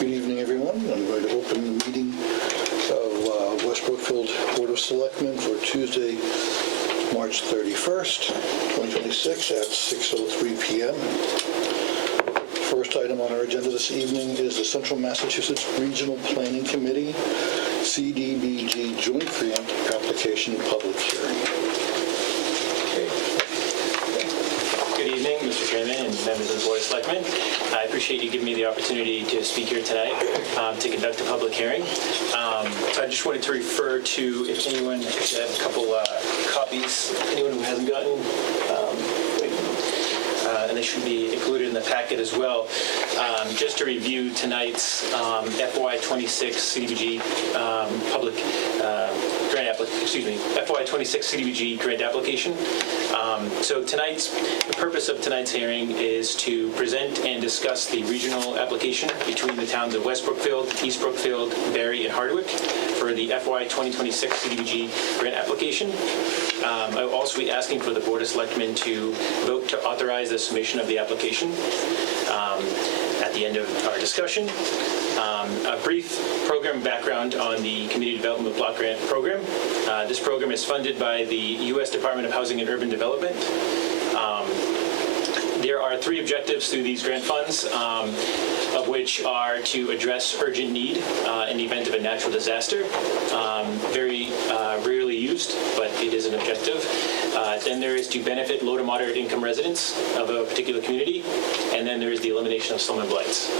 Good evening, everyone. I'm going to open the meeting of West Brookfield Board of Selectmen for Tuesday, March 31st, 2026 at 6:03 p.m. First item on our agenda this evening is the Central Massachusetts Regional Planning Committee CDBG Joint Grant Application Public Hearing. Good evening, Mr. Chairman and members of the Board of Selectmen. I appreciate you giving me the opportunity to speak here tonight to conduct a public hearing. So I just wanted to refer to, if anyone has a couple copies, anyone who hasn't gotten, and they should be included in the packet as well. Just to review tonight's FY26 CDBG public grant application, FY26 CDBG grant application. So the purpose of tonight's hearing is to present and discuss the regional application between the towns of West Brookfield, East Brookfield, Barry, and Hardwick for the FY 2026 CDBG grant application. I will also be asking for the Board of Selectmen to vote to authorize the submission of the application at the end of our discussion. A brief program background on the Community Development Block Grant Program. This program is funded by the U.S. Department of Housing and Urban Development. There are three objectives through these grant funds, of which are to address urgent need in the event of a natural disaster. Very rarely used, but it is an objective. Then there is to benefit low to moderate income residents of a particular community. And then there is the elimination of slum and blights.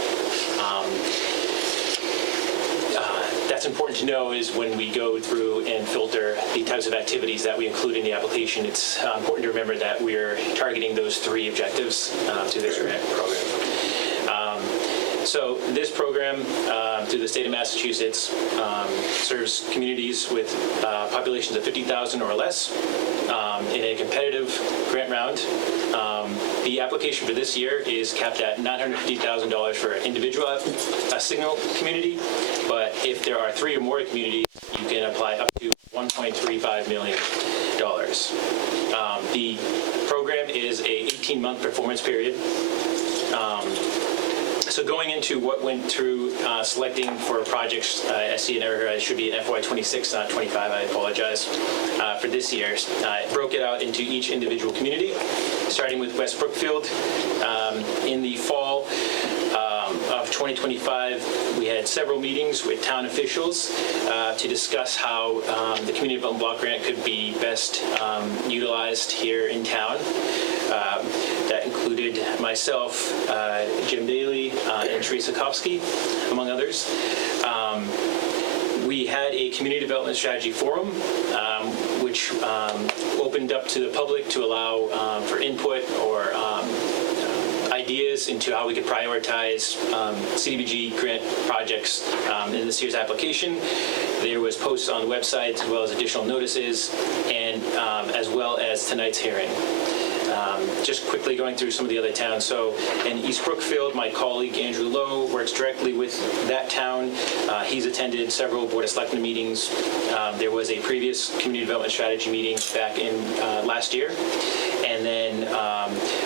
That's important to know is when we go through and filter the types of activities that we include in the application, it's important to remember that we're targeting those three objectives to this grant program. So this program through the state of Massachusetts serves communities with populations of 50,000 or less in a competitive grant round. The application for this year is capped at $950,000 for an individual single community, but if there are three or more communities, you can apply up to $1.35 million. The program is a 18-month performance period. So going into what went through selecting for projects, I see an error. It should be an FY26, not 25. I apologize. For this year, I broke it out into each individual community, starting with West Brookfield. In the fall of 2025, we had several meetings with town officials to discuss how the Community Development Block Grant could be best utilized here in town. That included myself, Jim Daly, and Teresa Kopsky, among others. We had a community development strategy forum, which opened up to the public to allow for input or ideas into how we could prioritize CDBG grant projects in this year's application. There was posts on the website as well as additional notices, and as well as tonight's hearing. Just quickly going through some of the other towns. So in East Brookfield, my colleague Andrew Lowe works directly with that town. He's attended several Board of Selectmen meetings. There was a previous community development strategy meeting back in last year, and then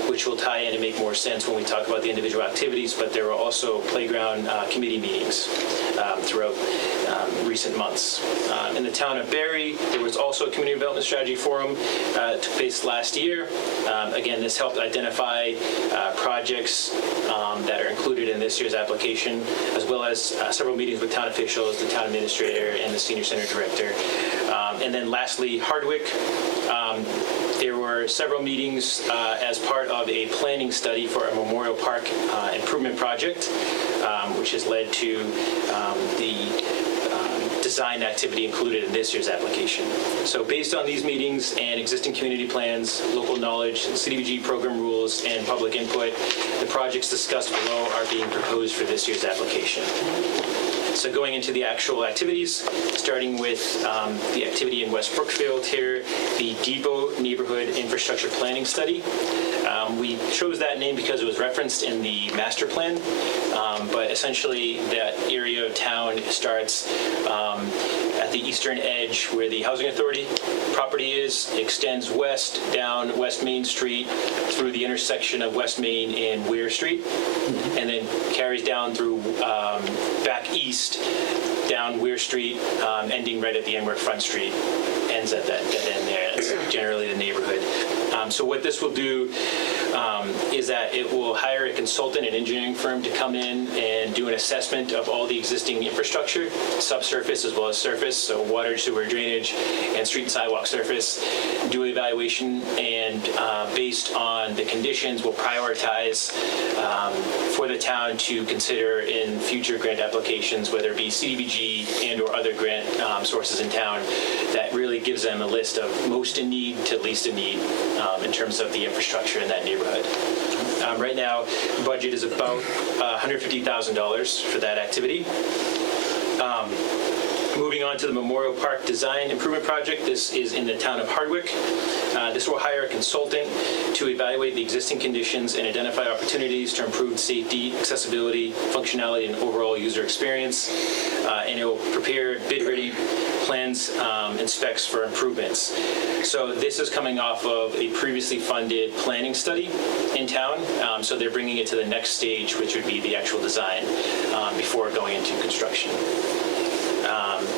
which will tie in and make more sense when we talk about the individual activities, but there were also playground committee meetings throughout recent months. In the town of Barry, there was also a community development strategy forum that took place last year. Again, this helped identify projects that are included in this year's application, as well as several meetings with town officials, the town administrator, and the senior center director. And then lastly, Hardwick. There were several meetings as part of a planning study for a Memorial Park improvement project, which has led to the design activity included in this year's application. So based on these meetings and existing community plans, local knowledge, CDBG program rules, and public input, the projects discussed below are being proposed for this year's application. So going into the actual activities, starting with the activity in West Brookfield here, the Depot Neighborhood Infrastructure Planning Study. We chose that name because it was referenced in the master plan, but essentially that area of town starts at the eastern edge where the Housing Authority property is, extends west down West Main Street through the intersection of West Main and Weir Street, and then carries down through east down Weir Street, ending right at the end where Front Street ends at that dead end there. That's generally the neighborhood. So what this will do is that it will hire a consultant, an engineering firm, to come in and do an assessment of all the existing infrastructure, subsurface as well as surface, so water, sewer, drainage, and street and sidewalk surface, do an evaluation, and based on the conditions, we'll prioritize for the town to consider in future grant applications, whether it be CDBG and or other grant sources in town. That really gives them a list of most in need to least in need in terms of the infrastructure in that neighborhood. Right now, budget is about $150,000 for that activity. Moving on to the Memorial Park Design Improvement Project. This is in the town of Hardwick. This will hire a consultant to evaluate the existing conditions and identify opportunities to improve safety, accessibility, functionality, and overall user experience. And it will prepare bid-ready plans and specs for improvements. So this is coming off of a previously funded planning study in town. So they're bringing it to the next stage, which would be the actual design before going into construction.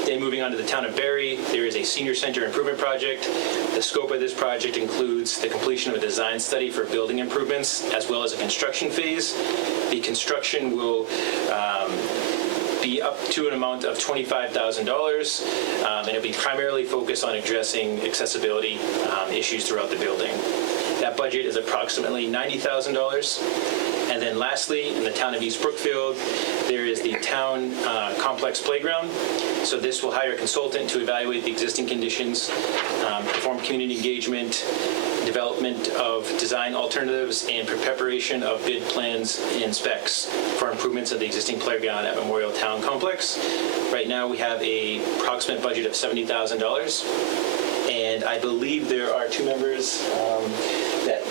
Then moving on to the town of Barrie, there is a senior center improvement project. The scope of this project includes the completion of a design study for building improvements, as well as a construction phase. The construction will be up to an amount of $25,000, and it'll be primarily focused on addressing accessibility issues throughout the building. That budget is approximately $90,000. And then lastly, in the town of East Brookfield, there is the town complex playground. So this will hire a consultant to evaluate the existing conditions, perform community engagement, development of design alternatives, and preparation of bid plans and specs for improvements of the existing playground at Memorial Town Complex. Right now, we have a approximate budget of $70,000. And I believe there are two members that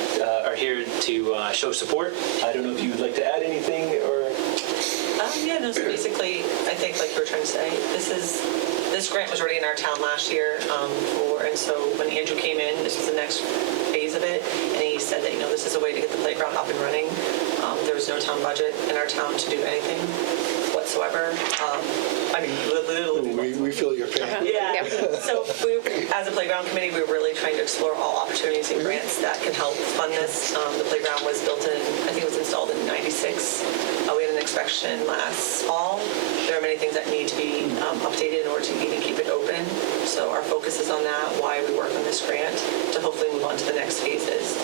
are here to show support. I don't know if you would like to add anything or... Yeah, no, so basically, I think like you were trying to say, this grant was already in our town last year, and so when Andrew came in, this was the next phase of it, and he said that, this is a way to get the playground up and running. There was no town budget in our town to do anything whatsoever. I mean, literally. We feel your pain. Yeah. So as a playground committee, we were really trying to explore all opportunities and grants that can help fund this. The playground was built in, I think it was installed in '96. We had an inspection last fall. There are many things that need to be updated in order to even keep it open. So our focus is on that, why we work on this grant, to hopefully move on to the next phases.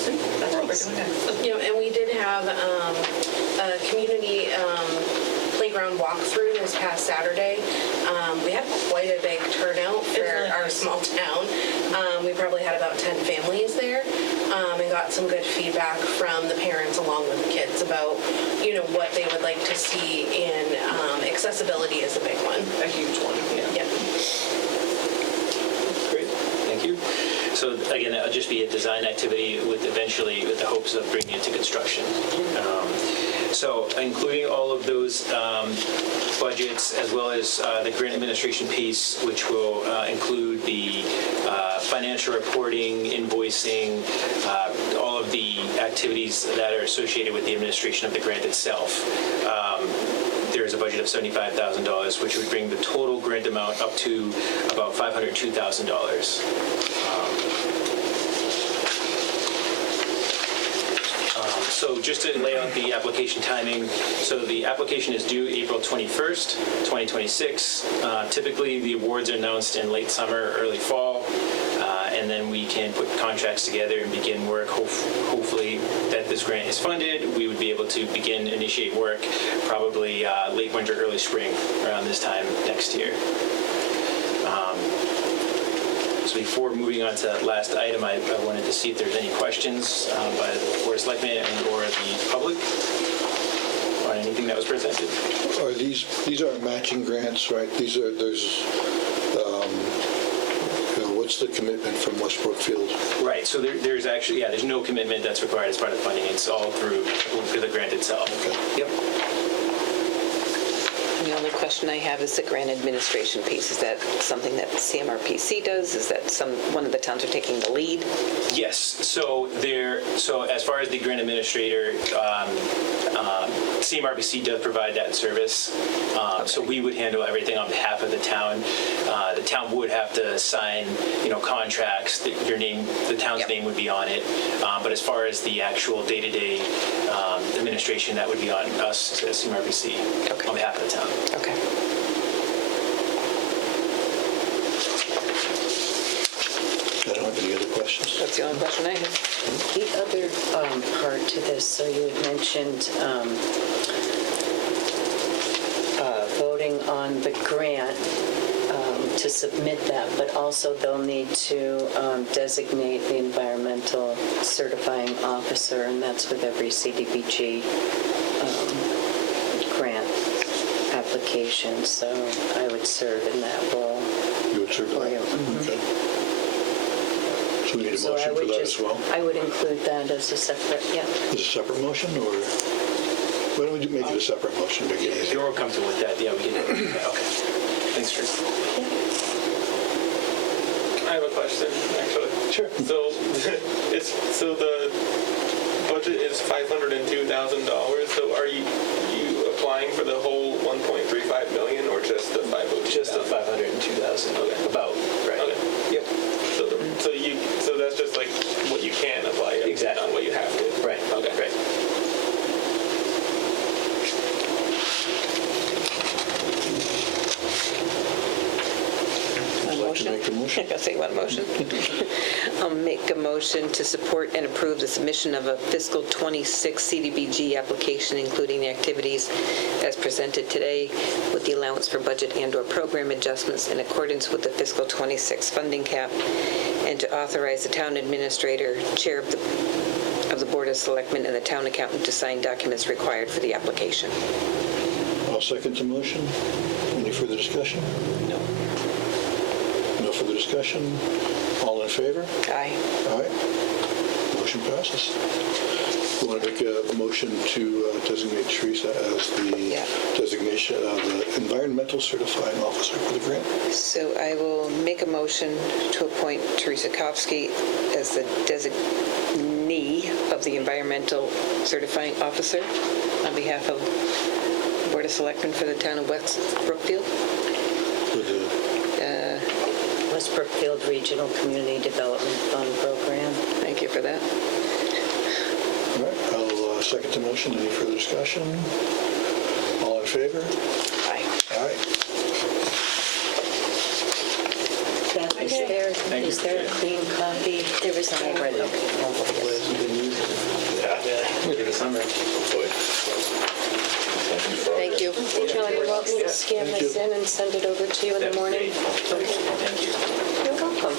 So that's what we're doing next. And we did have a community playground walkthrough this past Saturday. We had quite a big turnout for our small town. We probably had about 10 families there, and got some good feedback from the parents along with the kids about, what they would like to see in accessibility is a big one. A huge one. Yeah. Great, thank you. So again, that would just be a design activity with the hopes of bringing it to construction. So including all of those budgets, as well as the grant administration piece, which will include the financial reporting, invoicing, all of the activities that are associated with the administration of the grant itself. There is a budget of $75,000, which would bring the total grant amount up to about $502,000. So just to lay out the application timing, so the application is due April 21st, 2026. Typically, the awards are announced in late summer, early fall, and then we can put contracts together and begin work. Hopefully that this grant is funded, we would be able to initiate work probably late winter, early spring, around this time next year. So before moving on to that last item, I wanted to see if there's any questions by the Board of Selectmen and or the public on anything that was presented. Are these aren't matching grants, right? What's the commitment from West Brookfield? Right, so there's actually, there's no commitment that's required as part of the funding. It's all through the grant itself. Okay. Yep. The only question I have is the grant administration piece. Is that something that CMRPC does? Is that one of the towns are taking the lead? Yes. So as far as the grant administrator CMRPC does provide that service, so we would handle everything on behalf of the town. The town would have to sign, contracts. Your name, the town's Yep. name would be on it. But as far as the actual day-to-day administration, that would be on us as CMRPC Okay. on behalf of the town. Okay. I don't have any other questions. That's the only question I have. The other part to this, so you had mentioned voting on the grant to submit that, but also they'll need to designate the environmental certifying officer, and that's with every CDBG grant application, so I would serve in that role. You would serve For that? you. Okay. So we need a So I motion for would that just, as well? I would include that as a separate, yeah. Is it a separate motion, or why don't we make it a separate motion, make it If easy? you're all comfortable with that, yeah, we can. Okay. Thanks, Chris. I have a question, actually. Sure. So, so the budget is $502,000. So, are you applying for the whole 1.35 million, or just the 502,000? Just the 502,000. Okay. About, right. Okay. Yep. So that's just like what you can apply, Exactly. not what you have to. Right. Okay. Right. Would you like to make the motion? I'll say one motion. I'll make a motion to support and approve the submission of a fiscal 26 CDBG application, including the activities as presented today, with the allowance for budget and/or program adjustments in accordance with the fiscal 26 funding cap, and to authorize the town administrator, chair of the Board of Selectmen, and the town accountant to sign documents required for the application. I'll second the motion. Any further discussion? No. No further discussion? All in favor? Aye. Aye. Motion passes. We want to make a motion to designate Teresa as the Yeah. designation of the environmental certifying officer for the grant. So I will make a motion to appoint Teresa Kofsky as the designee of the environmental certifying officer on behalf of the Board of Selectmen for the town of West Brookfield. With the, West Brookfield Regional Community Development Fund Program. Thank you for that. all right, I'll second the motion. Any further discussion? All in favor? Aye. Aye. Beth, is there a clean copy? There is one already. Look at the summer. Thank you. John, you want me to scan this in and send it over to you in the morning? Thank you. You're welcome.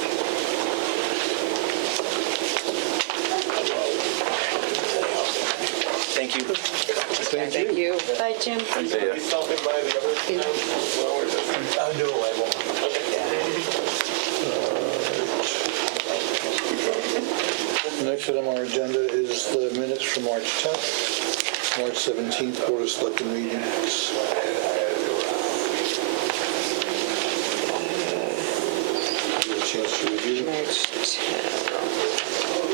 Thank you. Thank you. Bye, Jim. Are you going to be stopping by the other towns as well, or just? No, I won't. The next item on our agenda is the minutes from March 10th, March 17th, Board of Selectmen meetings. Give you a chance to review. March 10th.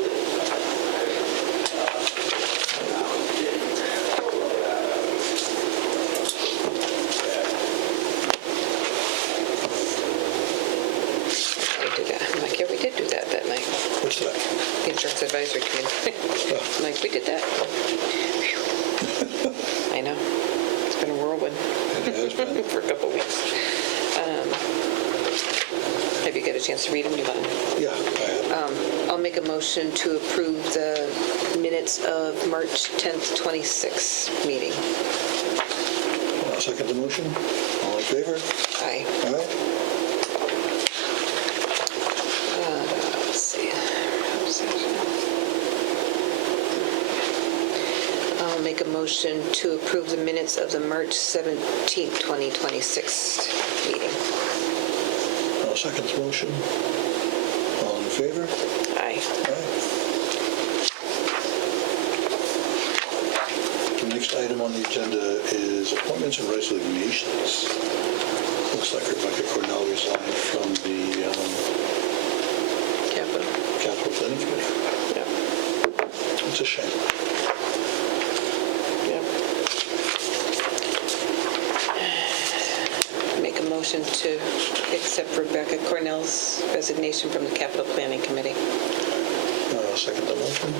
We did that. I'm like, yeah, we did do that night. What's that? The Insurance Advisory Committee. I'm like, we did that. I know. It's been a whirlwind It has been. for a couple of weeks. Have you got a chance to read them? You want to? Yeah, I have. I'll make a motion to approve the minutes of March 10th, 26 meeting. I'll second the motion. All in favor? Aye. Aye. Let's see. I'll make a motion to approve the minutes of the March 17th, 2026 meeting. I'll second the motion. All in favor? Aye. Aye. The next item on the agenda is appointments and resignations. Looks like Rebecca Cornell resigned from the Capital. Capital Planning Committee. Yep. It's a shame. Yep. motion to accept Rebecca Cornell's resignation from the Capital Planning Committee. I'll second the motion.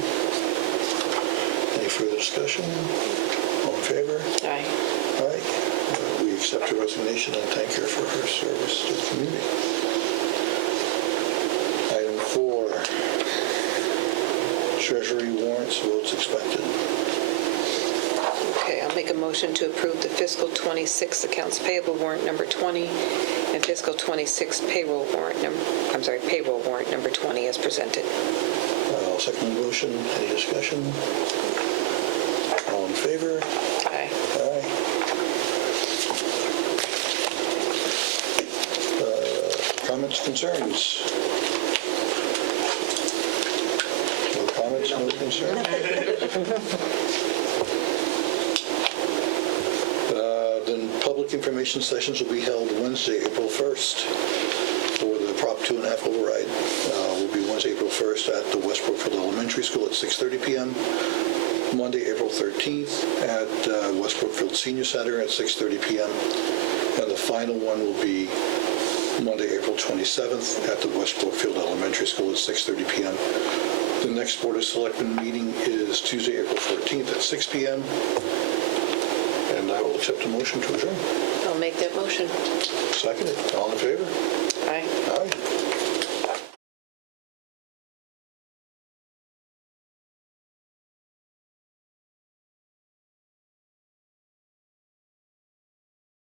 Any further discussion? All in favor? Aye. Aye. We accept her resignation and thank her for her service to the community. Item 4, Treasury warrants, votes expected. Okay, I'll make a motion to approve the fiscal 26 accounts payable warrant number 20 and fiscal 26 payroll warrant number 20 as presented. I'll second the motion. Any discussion? All in favor? Aye. Aye. Comments, concerns? No comments, no concerns? Then public information sessions will be held Wednesday, April 1st for the Prop 2.5 override. Will be Wednesday, April 1st at the West Brookfield Elementary School at 6:30 p.m. Monday, April 13th at West Brookfield Senior Center at 6:30 p.m. And the final one will be Monday, April 27th at the West Brookfield Elementary School at 6:30 p.m. The next Board of Selectmen meeting is Tuesday, April 14th at 6 p.m. And I will accept a motion to adjourn. I'll make that motion. Seconded. All in favor? Aye.